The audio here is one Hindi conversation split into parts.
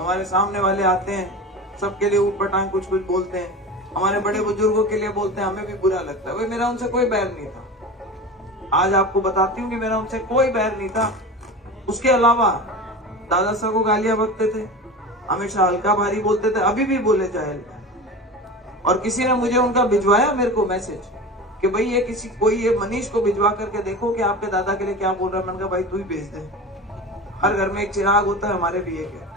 हमारे सामने वाले आते हैं, सबके लिए ऊटपटांग कुछ कुछ बोलते हैं, हमारे बड़े बुजुर्गों के लिए बोलते हैं, हमें भी बुरा लगता है। भाई मेरा उनसे कोई बैर नहीं था, आज आपको बताती हूँ कि मेरा उनसे कोई बैर नहीं था। उसके अलावा दादा साहब को गालियां बकते थे, हमेशा हल्का भारी बोलते थे, अभी भी बोले जाए। और किसी ने मुझे उनका भिजवाया मेरे को मैसेज कि भाई ये किसी कोई ये मनीष को भिजवा करके देखो कि आपके दादा के लिए क्या बोल रहा है। मैंने कहा भाई तू ही भेज दे, हर घर में एक चिराग होता है, हमारे भी एक है।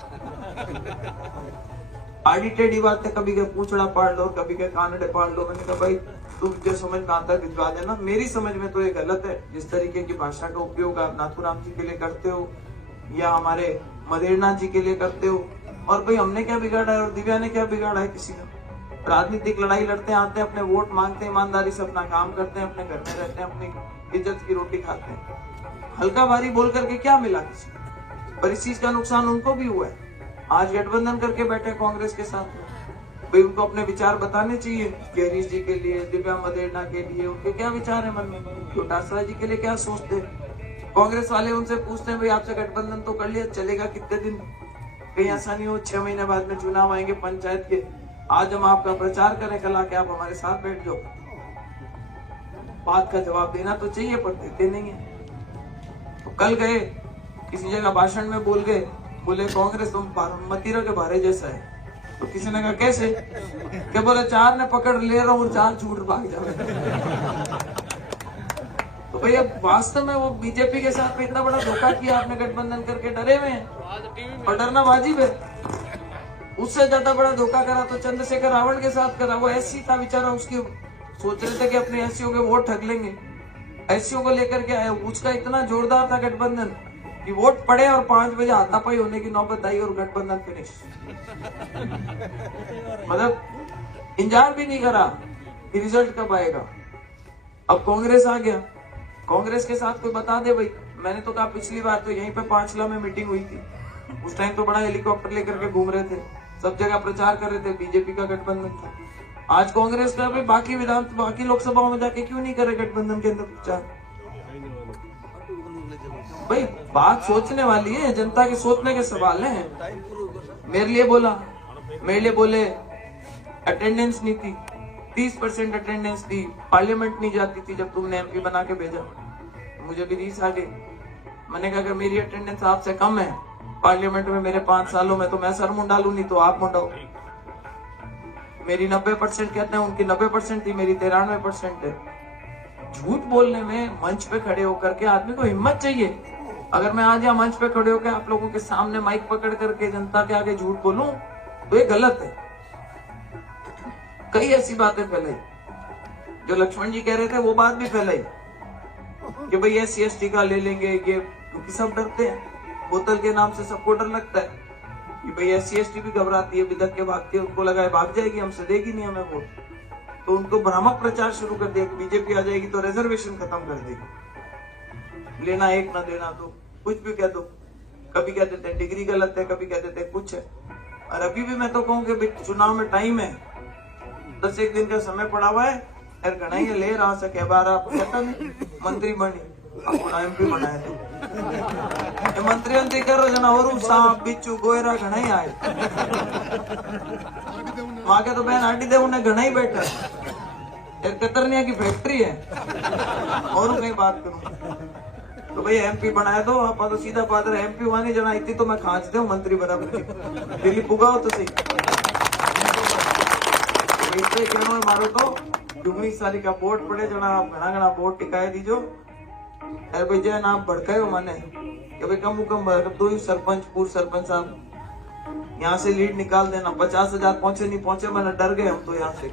आड़ी टेढ़ी बात है, कभी के पूछड़ा पाड़ लो, कभी के कानड़े पाड़ लो। मैंने कहा भाई तू जो समझ में आता है भिजवा देना, मेरी समझ में तो ये गलत है। जिस तरीके की भाषा का उपयोग आप नाथुराम जी के लिए करते हो या हमारे मदेरनाथ जी के लिए करते हो, और भाई हमने क्या बिगाड़ा है और दिव्या ने क्या बिगाड़ा है? किसी ने राजनीतिक लड़ाई लड़ते आते हैं, अपने वोट मांगते हैं, ईमानदारी से अपना काम करते हैं, अपने घर में रहते हैं, अपनी इज्जत की रोटी खाते हैं। हल्का भारी बोल करके क्या मिला किसी को? पर इस चीज का नुकसान उनको भी हुआ है। आज गठबंधन करके बैठे कांग्रेस के साथ में, भाई उनको अपने विचार बताने चाहिए कि हरीश जी के लिए, दिव्या मदेरना के लिए उनके क्या विचार है मन में, डोटासरा जी के लिए क्या सोचते। कांग्रेस वाले उनसे पूछते हैं भाई आपसे गठबंधन तो कर लिया, चलेगा कितने दिन? कहीं ऐसा नहीं हो 6 महीने बाद में चुनाव आएंगे पंचायत के, आज हम आपका प्रचार करें, कल आके आप हमारे साथ बैठ जाओ। बात का जवाब देना तो चाहिए, पर देते नहीं है। तो कल गए किसी जगह भाषण में बोल गए, बोले कांग्रेस तुम मतीरा के भारे जैसा है। तो किसी ने कहा कैसे? क्या बोले 4 ने पकड़ ले रहा हूँ, 4 छूट भाग जाओ। तो भैया वास्तव में वो बीजेपी के साथ में इतना बड़ा धोखा किया आपने, गठबंधन करके डरे हुए हैं, और डरना वाजिब है। उससे ज्यादा बड़ा धोखा करा तो चंद्रशेखर रावण के साथ करा। वो ऐसी था बेचारा, उसकी सोच रहे थे कि अपने एससीओ के वोट ठग लेंगे, एससीओ को लेकर के आए। उसका इतना जोरदार था गठबंधन कि वोट पड़े और 5 बजे हाथापाई होने की नौबत आई और गठबंधन फिनिश। मतलब इंतजार भी नहीं करा कि रिजल्ट कब आएगा। अब कांग्रेस आ गया, कांग्रेस के साथ कोई बता दे भाई। मैंने तो कहा पिछली बार तो यहीं पे पांचला में मीटिंग हुई थी, उस टाइम तो बड़ा हेलीकॉप्टर लेकर के घूम रहे थे, सब जगह प्रचार कर रहे थे, बीजेपी का गठबंधन था। आज कांग्रेस का भी बाकी लोकसभाओं में जाके क्यों नहीं करे गठबंधन के अंदर प्रचार? भाई बात सोचने वाली है, जनता के सोचने के सवाल हैं। मेरे लिए बोले अटेंडेंस नहीं थी, 30% अटेंडेंस थी, पार्लियामेंट नहीं जाती थी जब तुमने एमपी बना के भेजा। मुझे भी रीस आ गई। मैंने कहा अगर मेरी अटेंडेंस आपसे कम है पार्लियामेंट में मेरे 5 सालों में, तो मैं सर मुंडालू, नहीं तो आप मुंडाओ। मेरी 90% कहते हैं, उनकी 90% थी, मेरी 93% है। झूठ बोलने में मंच पे खड़े होकर के आदमी को हिम्मत चाहिए। अगर मैं आज यहाँ मंच पे खड़े होकर आप लोगों के सामने माइक पकड़ करके जनता के आगे झूठ बोलूं तो ये गलत है। कई ऐसी बातें फैलाई, जो लक्ष्मण जी कह रहे थे वो बात भी फैलाई कि भाई SC/ST का ले लेंगे ये, क्योंकि सब डरते हैं। बोतल के नाम से सबको डर लगता है कि भाई SC/ST भी घबराती है, बिदक के भागती है, उनको लगा है भाग जाएगी, हमसे देगी नहीं हमें वोट, तो उनको भ्रामक प्रचार शुरू कर दिया। बीजेपी आ जाएगी तो रिजर्वेशन खत्म कर देगी, लेना एक ना देना दो, कुछ भी कह दो। कभी कह देते हैं डिग्री गलत है, कभी कह देते हैं कुछ है। और अभी भी मैं तो कहूँ कि चुनाव में टाइम है, 10-1 दिन का समय पड़ा हुआ है, यार घना ही ले रहा सके बारा कहता नहीं मंत्री बनी MP बनाया तो मंत्री करो जना, और सांप बिच्छू गोयरा घना ही आए वहां के तो बहन आटी दे उन्हें घना ही बैठा यार, कतरनिया की फैक्ट्री है। और कहीं बात करूं तो भाई MP बनाया दो, आप तो सीधा पादर MP हुआ नहीं जना, इतनी तो मैं खांच दे मंत्री बराबर की दिल्ली पुगाओ तो सही। इससे कहना मारो तो डुंगरी सारी का बोर्ड पड़े जना, आप घना बोर्ड टिकाए दीजो। अरे भाई जय ना भड़काए हो माने कि भाई कम तो ही सरपंच पूर्व सरपंच साहब यहाँ से लीड निकाल देना, 50,000 पहुंचे नहीं पहुंचे, मैंने डर गए हम तो यहाँ से।